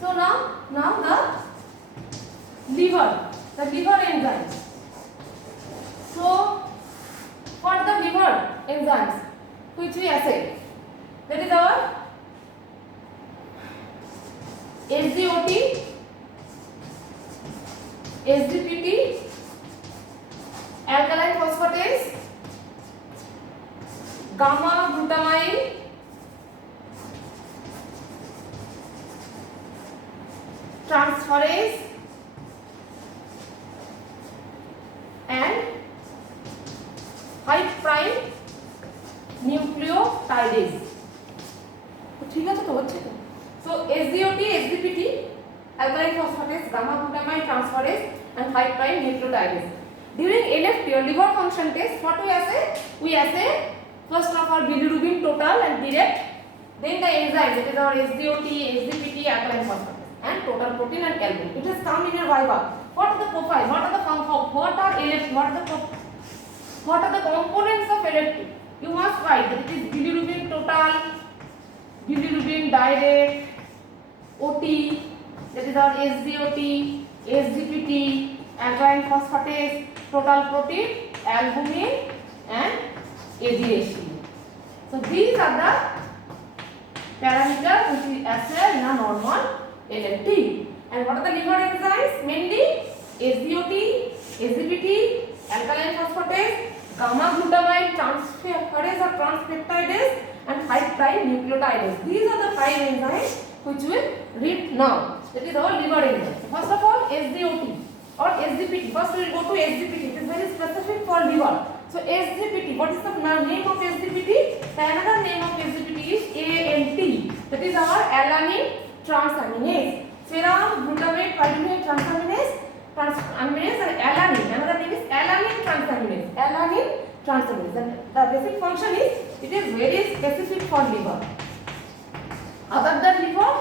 So now the liver enzymes. So what are the liver enzymes which we assay? That is our SGOT, SGPT, alkaline phosphatase, gamma glutamine, transferase and 5 prime nucleotidase. ठीक है तो अच्छे तो so SGOT, SGPT, alkaline phosphatase, gamma glutamine, transferase and 5 prime nucleotidase. During LFT or liver function test, what we assay? We assay first of all bilirubin total and direct, then the enzyme, that is our SGOT, SGPT, alkaline phosphatase, and total protein and albumin. It has come in your viva. What are the profile? What are the function? What are LFT? What are the components of LFT? You must write that it is bilirubin total, bilirubin direct, OT, that is our SGOT, SGPT, alkaline phosphatase, total protein, albumin and AG ratio. So these are the parameters which we assay in a normal LFT. And what are the liver enzymes? Mainly SGOT, SGPT, alkaline phosphatase, gamma glutamine, transferase or transpeptidase and 5 prime nucleotidase. These are the 5 enzymes which we read now. That is our liver enzymes. First of all, SGOT or SGPT. First we will go to SGPT. It is very specific for liver. So SGPT, what is the name of SGPT? The another name of SGPT is ANT. That is our alanine transaminase. Serum glutamate pyrimidine transaminase, and alanine. Another name is alanine transaminase. Alanine transaminase. And the basic function is it is very specific for liver. Other than liver,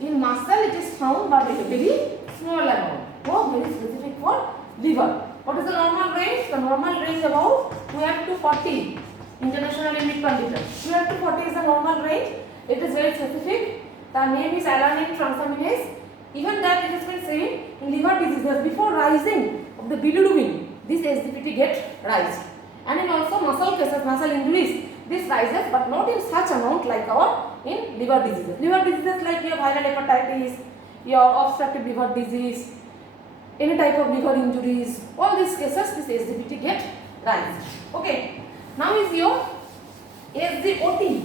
in muscle it is found but in a very small amount. Oh, very specific for liver. What is the normal range? The normal range about 12 to 40 international unit per liter. 12 to 40 is the normal range. It is very specific. The name is alanine transaminase. Even that it has been seen in liver diseases before rising of the bilirubin, this SGPT gets raised. And in also muscle cases, muscle injuries, this rises but not in such amount like our in liver diseases. Liver diseases like your viral hepatitis, your obstructive liver disease, any type of liver injuries, all these cases this SGPT get raised. Okay. Now is your SGOT.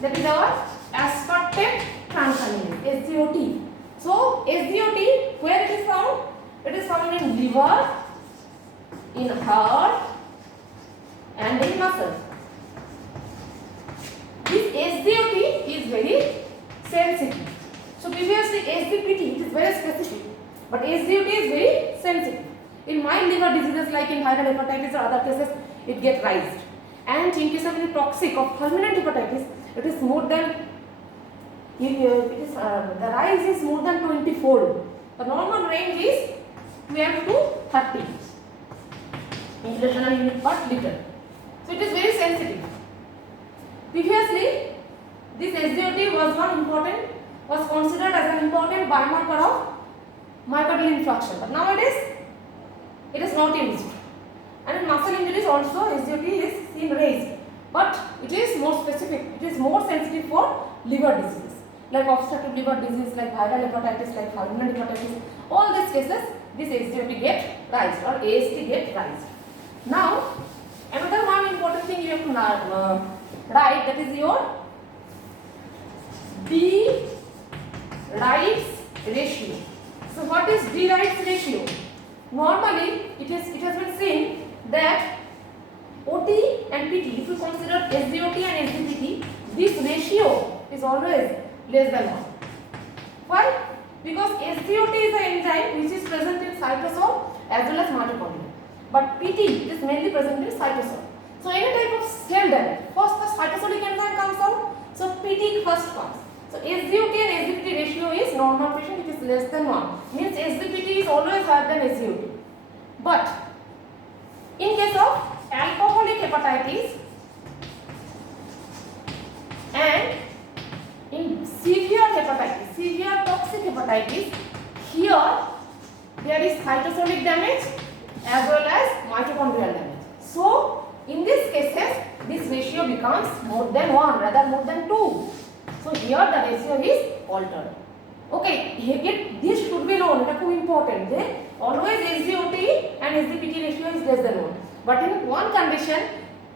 That is our aspartate transaminase, SGOT. So SGOT, where it is found? It is found in liver, in heart and in muscle. This SGOT is very sensitive. So previously SGPT it is very specific, but SGOT is very sensitive. In mild liver diseases like in viral hepatitis or other cases, it gets raised. And in case of any toxic or fulminant hepatitis, it is more than the rise is more than 20-fold. The normal range is 12 to 30 international unit per liter. So it is very sensitive. Previously, this SGOT was considered as an important biomarker of myocardial infarction, but nowadays it is not used. And in muscle injuries also SGOT is seen raised, but it is more specific. It is more sensitive for liver diseases like obstructive liver disease, like viral hepatitis, like fulminant hepatitis. All these cases, this SGOT get raised or AST get raised. Now, another one important thing you have to write, that is your D-Rights ratio. So what is D-Rights ratio? Normally, it has been seen that OT and PT, if you consider SGOT and SGPT, this ratio is always less than 1. Why? Because SGOT is an enzyme which is present in cytosol as well as mitochondria, but PT is mainly present in cytosol. So any type of cell damage, first the cytosolic enzyme comes out, so PT first comes. So SGOT and SGPT ratio is normal patient, it is less than 1. Means SGPT is always higher than SGOT. But in case of alcoholic hepatitis and in hepatitis. Here there is cytosolic damage as well as mitochondrial damage. So in these cases this ratio becomes more than 1 rather more than 2. So here the ratio is altered. Okay, this should be known. It is important. Always SGOT and SGPT ratio is less than 1. But in one condition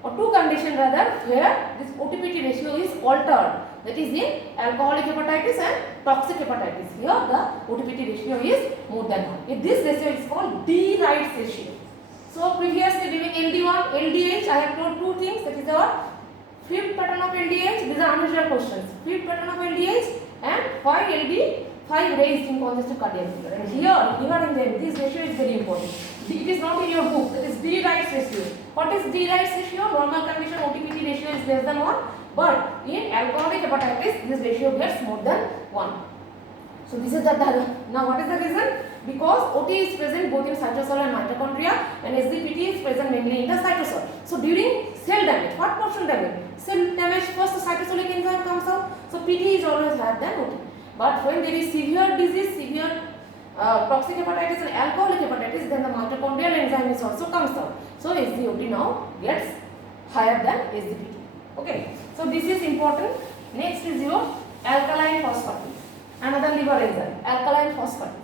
or two conditions rather where this OTPT ratio is altered, that is in alcoholic hepatitis and toxic hepatitis. Here the OTPT ratio is more than 1. This ratio is called D-Rights ratio. So previously during LD1, LDH I have told two things, that is our fifth pattern of LDH. These are unusual questions. Fifth pattern of LDH and 5 LD, 5 raised in congestive cardiac failure. And here this ratio is very important. It is not in your book. It is D-Rights ratio. What is D-Rights ratio? Normal condition OTPT ratio is less than 1. But in alcoholic hepatitis, this ratio gets more than 1. So this is the now what is the reason? Because OT is present both in cytosol and mitochondria, and SGPT is present mainly in the cytosol. So during cell damage, what portion damage? Cell damage, first the cytosolic enzyme comes out. So PT is always higher than OT. But when there is severe disease, severe toxic hepatitis and alcoholic hepatitis, then the mitochondrial enzyme is also comes out. So SGOT now gets higher than SGPT. Okay. So this is important. Next is your alkaline phosphatase. Another liver enzyme, alkaline phosphatase.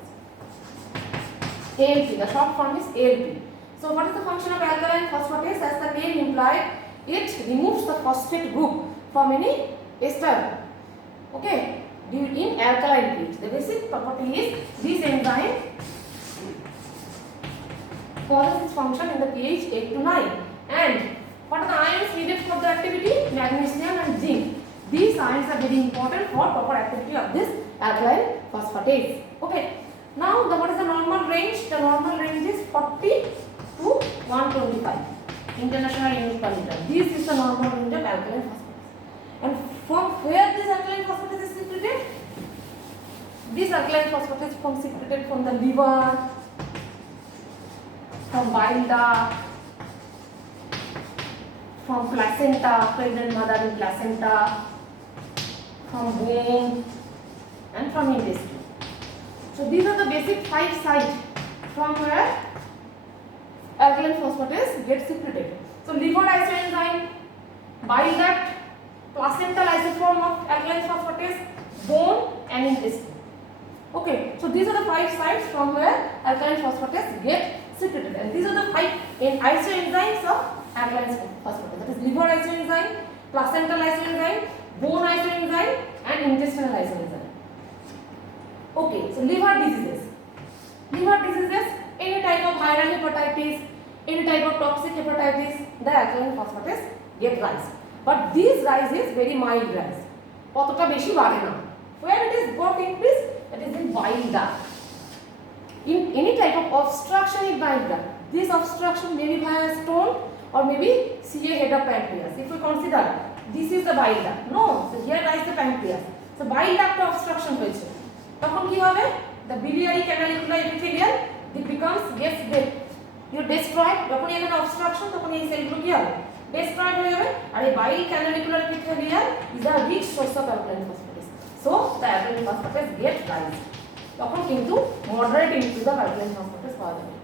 ALP, the short form is ALP. So what is the function of alkaline phosphatase? As the name implies, it removes the phosphate group from any ester. Okay, in alkaline pH. The basic property is this enzyme causes its function in the pH 8 to 9. And what are the ions needed for the activity? Magnesium and zinc. These ions are very important for proper activity of this alkaline phosphatase. Okay. Now what is the normal range? The normal range is 40 to 125 international unit per liter. This is the normal range of alkaline phosphatase. And from where this alkaline phosphatase is secreted? This alkaline phosphatase is secreted from the liver, from bile duct, from placenta, pregnant mother in placenta, from bone, and from intestine. So these are the basic 5 sites from where alkaline phosphatase gets secreted. So liver isoenzyme, bile duct, placental isoform of alkaline phosphatase, bone, and intestine. Okay, so these are the 5 sites from where alkaline phosphatase get secreted, and these are the 5 isoenzymes of alkaline phosphatase. That is liver isoenzyme, placental isoenzyme, bone isoenzyme, and intestinal isoenzyme. Okay, so liver diseases. Liver diseases, any type of viral hepatitis, any type of toxic hepatitis, the alkaline phosphatase get rise. But this rise is very mild rise. কতটা বেশি বাড়ে না. Where it is got increase, that is in bile duct. In any type of obstruction in bile duct, this obstruction may be via stone or maybe CA head of pancreas. If we consider this is the bile duct, no, so here lies the pancreas. So bile duct obstruction হয়েছে. তখন কি হবে? The biliary canalicular epithelium it gets destroyed. যখন এখানে obstruction তখন এই সেলগুলো কি হবে? Destroyed হয়ে যাবে। আর এই bile canalicular epithelium is a rich source of alkaline phosphatase. So the alkaline phosphatase gets rise. তখন কিন্তু moderate increase of alkaline phosphatase পাওয়া যাবে।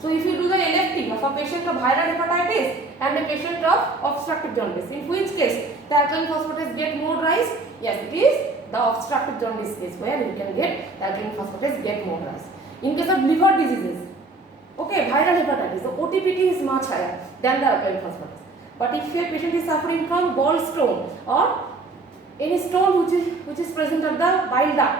So if you do the LFT of a patient of viral hepatitis and a patient of obstructive jaundice, in which case the alkaline phosphatase get more rise? Yes, it is the obstructive jaundice case where you can get the alkaline phosphatase get more rise. In case of liver diseases, okay, viral hepatitis, the OTPT is much higher than the alkaline phosphatase. But if a patient is suffering from gallstone or any stone which is present at the bile duct,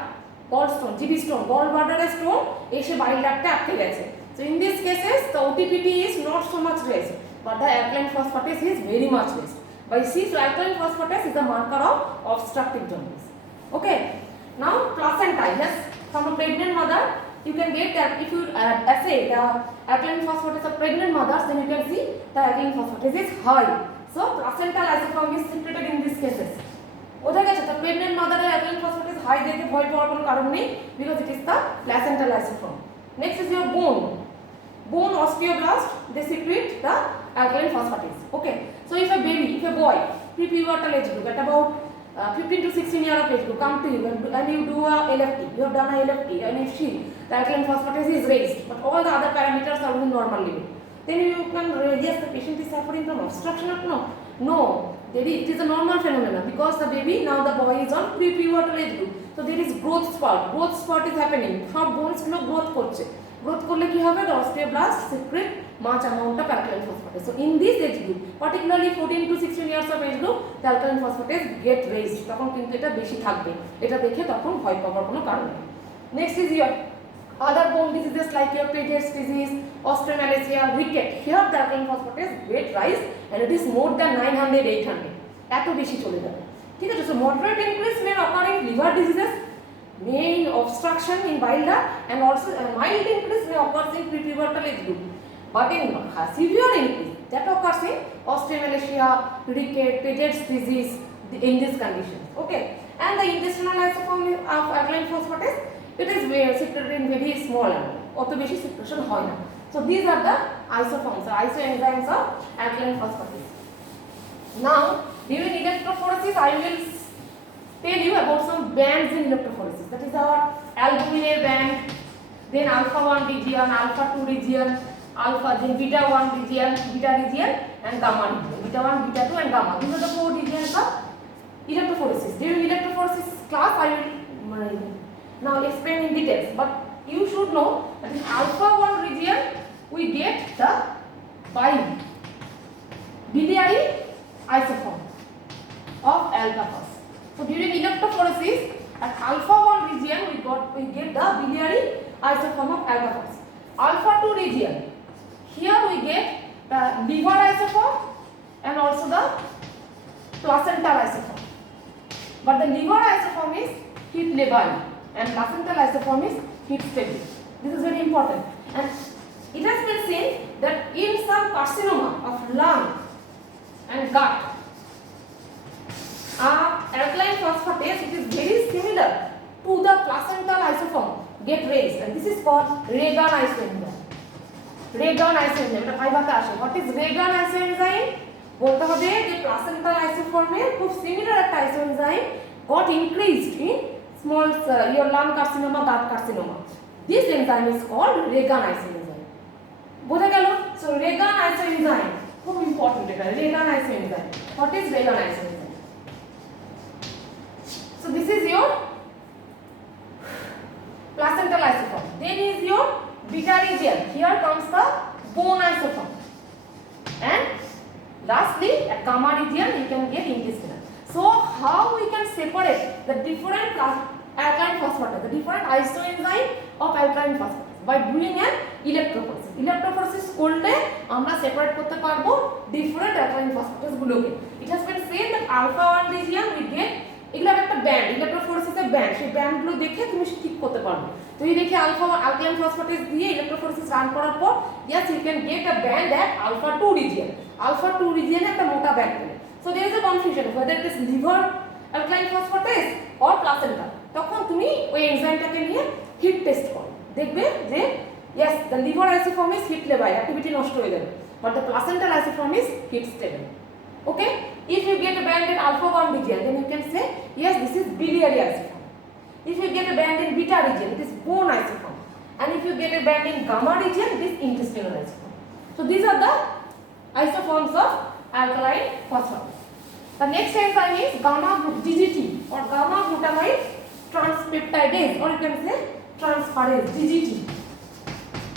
gallstone, GB stone, gallbladder stone, এসে bile duct আটকে গেছে. So in these cases, the OTPT is not so much raised, but the alkaline phosphatase is very much raised. By C, so alkaline phosphatase is a marker of obstructive jaundice. Okay. Now placenta, yes, from a pregnant mother, you can get that if you assay the alkaline phosphatase of pregnant mothers, then you can see the alkaline phosphatase is high. So placental isoform is secreted in these cases. বোঝা গেছে তো pregnant মাদারের alkaline phosphatase high দেখে ভয় পাওয়ার কোনো কারণ নেই because it is the placental isoform. Next is your bone. Bone osteoblast, they secrete the alkaline phosphatase. Okay. So if a baby, if a boy, pre-pubertal age group at about 15 to 16 year of age group come to you and you do a LFT, you have done a LFT and you see the alkaline phosphatase is raised, but all the other parameters are within normal limit. Then you can yes, the patient is suffering from obstruction of no, it is a normal phenomenon because the baby, now the boy is on pre-pubertal age group, so there is growth spurt is happening, সব bones গুলো growth করছে, growth করলে কি হবে, the osteoblast secrete much amount of alkaline phosphatase. So in this age group, particularly 14 to 16 years of age group, the alkaline phosphatase get raised, তখন কিন্তু এটা বেশি থাকবে, এটা দেখে তখন ভয় পাওয়ার কোনো কারণ নেই. Next is your other bone diseases like your Paget's disease, osteomalacia, ricket. Here the alkaline phosphatase get rise and it is more than 900-800. এত বেশি চলে যাবে, ঠিক আছে? So moderate increase may occur in liver diseases, may in obstruction in bile duct, and also a mild increase may occur in prepubertal age group. But in severe increase that occurs in osteomalacia, ricket, Paget's disease in these conditions. Okay, and the intestinal isoform of alkaline phosphatase, it is secreted in very small amount. অত বেশি secretion হয় না. So these are the isoforms, or isoenzymes of alkaline phosphatase. Now during electrophoresis I will tell you about some bands in electrophoresis. That is our albumin band, then alpha 1 region, alpha 2 region, alpha, then beta 1 region, beta region and gamma region. Beta 1, beta 2 and gamma. These are the 4 regions of electrophoresis. During electrophoresis class I will now explain in details, but you should know that in alpha 1 region we get the biliary isoform of alpha first. So during electrophoresis at alpha 1 region we get the biliary isoform of alpha first. Alpha 2 region, here we get the liver isoform and also the placental isoform. But the liver isoform is heat labile and placental isoform is heat stable. This is very important. And it has been seen that in some carcinoma of lung and gut, alkaline phosphatase, it is very similar to the placental isoform get raised, and this is called Regan isoenzyme. Regan isoenzyme, এটা ফাইবারতে আসে. What is Regan isoenzyme? বলতে হবে যে placental isoform-এর খুব similar একটা isoenzyme got increased in small your lung carcinoma, gut carcinoma. This enzyme is called Regan isoenzyme. বোঝা গেল? So Regan isoenzyme খুব important এটা, Regan isoenzyme. What is Regan isoenzyme? So this is your placental isoform. Then is your beta region. Here comes the bone isoform. And lastly, at gamma region you can get intestinal. So how we can separate the different alkaline phosphatase, the different isoenzyme of alkaline phosphatase by doing an electrophoresis. Electrophoresis করলে আমরা separate করতে পারবো different alkaline phosphatase গুলোকে. It has been said that alpha 1 region we get এগুলো একটা band, ইলেকট্রোফোরেসিসের band, সেই ব্যান্ডগুলো দেখে তুমি ঠিক করতে পারবে। তুমি দেখে আলফা alkaline phosphatase দিয়ে ইলেকট্রোফোরেসিস রান করার পর yes you can get a band at alpha 2 region. alpha 2 region একটা মোটা ব্যান্ড পেলে। So there is a confusion whether it is liver alkaline phosphatase or placenta. তখন তুমি ওই এনজাইমটাকে নিয়ে হিট টেস্ট করো, দেখবে যে yes the liver isoform is heat labile, activity নষ্ট হয়ে যাবে, but the placental isoform is heat stable. Okay, if you get a band in alpha 1 region then you can say yes this is biliary isoform. If you get a band in beta region it is bone isoform, and if you get a band in gamma region it is intestinal isoform. So these are the isoforms of alkaline phosphatase. The next enzyme is gamma GGT or gamma glutamate transpeptidase, or you can say transferase, GGT.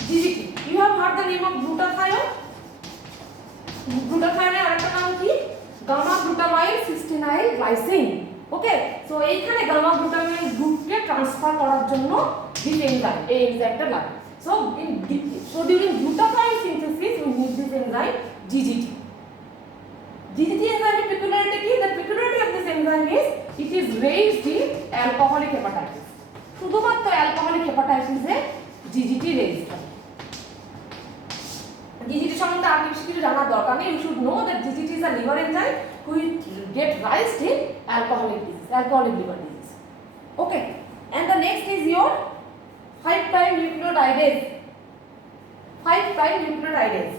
GGT, you have heard the name of glutathione. Glutathione আরেকটা নাম কি? gamma glutamyl cysteine glycine. ওকে, so এইখানে gamma glutamyl গ্রুপকে transfer করার জন্য this enzyme, এই এনজাইমটা লাগে। So during glutathione synthesis we need this enzyme GGT. GGT enzyme peculiarity কি? The peculiarity of this enzyme is it is raised in alcoholic hepatitis. শুধুমাত্র alcoholic hepatitis এ GGT raised হয়। GGT সম্বন্ধে আর কিছু জানার দরকার নেই। You should know that GGT is a liver enzyme which get raised in alcoholic disease, alcoholic liver disease. Okay, and the next is your 5' nucleotidase. 5' nucleotidase.